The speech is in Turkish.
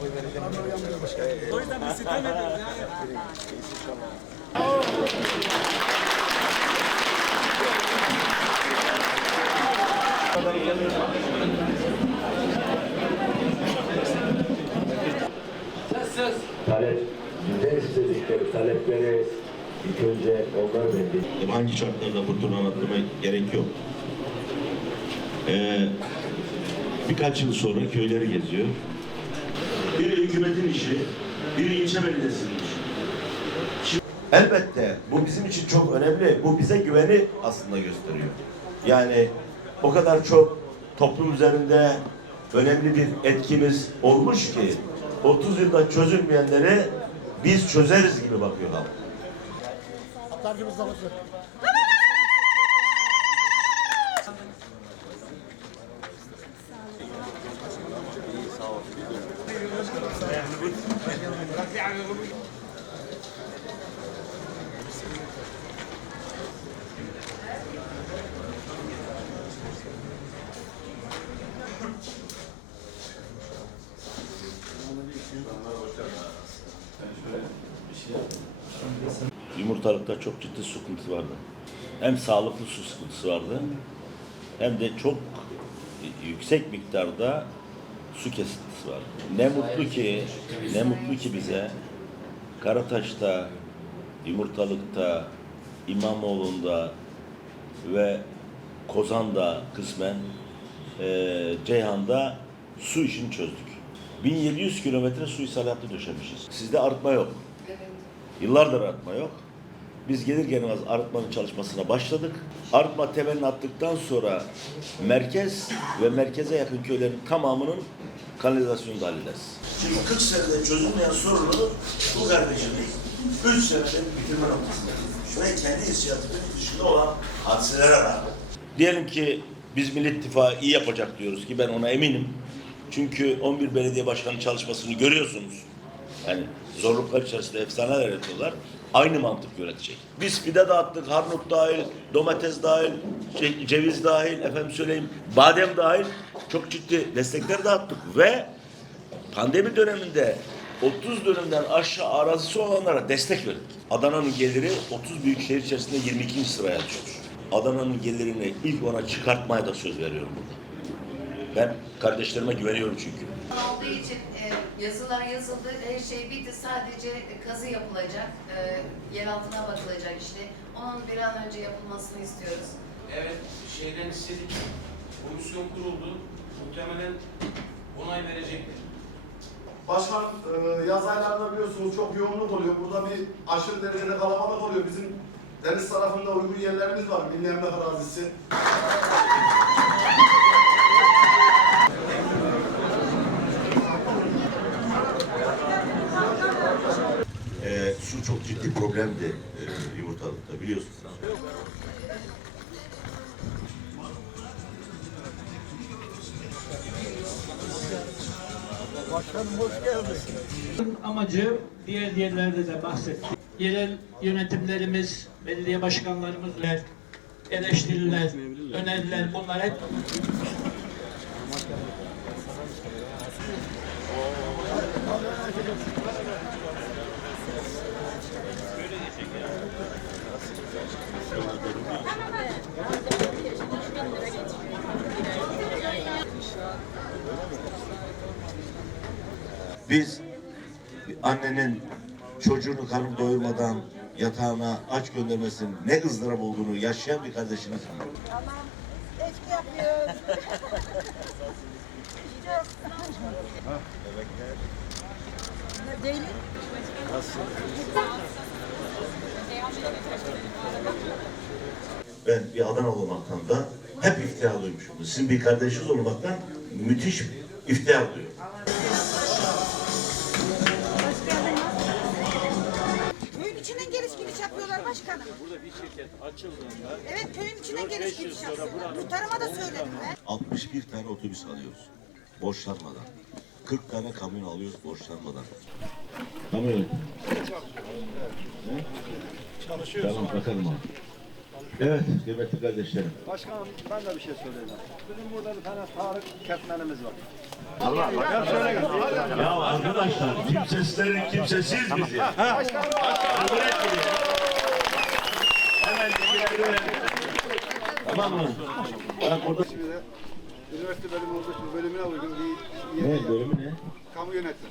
O yüzden biz sitem ediyoruz yani. talep, bizden istedikleri talepleri ilk önce onlar belli. Hangi şartlarda bu anlatmama gerek yok. Ee, birkaç yıl sonra köyleri geziyor. Hükümetin işi, biri ilçe belediyesinin işi. Elbette bu bizim için çok önemli. Bu bize güveni aslında gösteriyor. Yani o kadar çok toplum üzerinde önemli bir etkimiz olmuş ki 30 yılda çözülmeyenleri biz çözeriz gibi bakıyor halk. Yumurtalıkta çok ciddi sıkıntı vardı. Hem sağlıklı su sıkıntısı vardı hem de çok yüksek miktarda su kesintisi vardı. Ne mutlu ki, ne mutlu ki bize Karataş'ta, Yumurtalık'ta, İmamoğlu'nda ve Kozan'da kısmen eee Ceyhan'da su işini çözdük. 1700 kilometre su ishalatı döşemişiz. Sizde arıtma yok. Yıllardır arıtma yok. Biz gelir gelmez arıtmanın çalışmasına başladık. Arıtma temelini attıktan sonra merkez ve merkeze yakın köylerin tamamının kanalizasyonu da hallederiz. Şimdi 40 senede çözülmeyen sorunu bu kardeşimiz 3 senede bitirme noktasında ve kendi inisiyatifinin dışında olan hadiselere rağmen. Diyelim ki biz Millet İttifakı iyi yapacak diyoruz ki ben ona eminim. Çünkü 11 belediye başkanı çalışmasını görüyorsunuz. Yani zorluklar içerisinde efsaneler yapıyorlar. Aynı mantık yönetecek. Biz fide dağıttık, harnut dahil, domates dahil, ce- ceviz dahil, efendim söyleyeyim, badem dahil çok ciddi destekler dağıttık ve pandemi döneminde 30 dönümden aşağı arazisi olanlara destek verdik. Adana'nın geliri 30 büyük şehir içerisinde 22. sıraya düşmüş. Adana'nın gelirini ilk ona çıkartmaya da söz veriyorum burada. Ben kardeşlerime güveniyorum çünkü. olduğu için yazılar yazıldı, her şey bitti. Sadece kazı yapılacak, e, yer altına bakılacak işte. Onun bir an önce yapılmasını istiyoruz. Evet, şeyden istedik. Komisyon kuruldu. Muhtemelen onay verecektir. Başkan e, yaz aylarında biliyorsunuz çok yoğunluk oluyor. Burada bir aşırı derecede kalabalık oluyor. Bizim deniz tarafında uygun yerlerimiz var. Milli Emlak Arazisi. Ee, su çok ciddi problemdi e, yumurtalıkta biliyorsunuz. amacı diğer yerlerde de bahsettik. Yerel yönetimlerimiz, belediye başkanlarımız eleştiriler, öneriler bunlar hep Biz annenin çocuğunu karın doyurmadan yatağına aç göndermesinin ne ızdırap olduğunu yaşayan bir kardeşimiz. Çok. Değil. Ben bir Adanalı olmaktan da hep iftihar duymuşum. Sizin bir kardeşiniz olmaktan müthiş iftihar duyuyorum. Başkanım. Burada bir şirket açıldığında... Evet köyün içinden geliş gidiş yapıyorlar. Muhtarıma da söyledim ben. 61 tane otobüs alıyoruz. Borçlanmadan. 40 tane kamyon alıyoruz borçlanmadan. Kamyon. Çalışıyoruz. Tamam bakalım abi. Evet kıymetli kardeşlerim. Başkanım ben de bir şey söyleyeceğim. Bizim burada bir tane Tarık Ketmenimiz var. Ya arkadaşlar kimsesizlerin kimsesiz biz ya. Kabul etmeyin. Tamam mı? Bak orada Üniversite bölümü olduğu için bölümüne uygun bir ne bölümü ne? kamu yönetimi.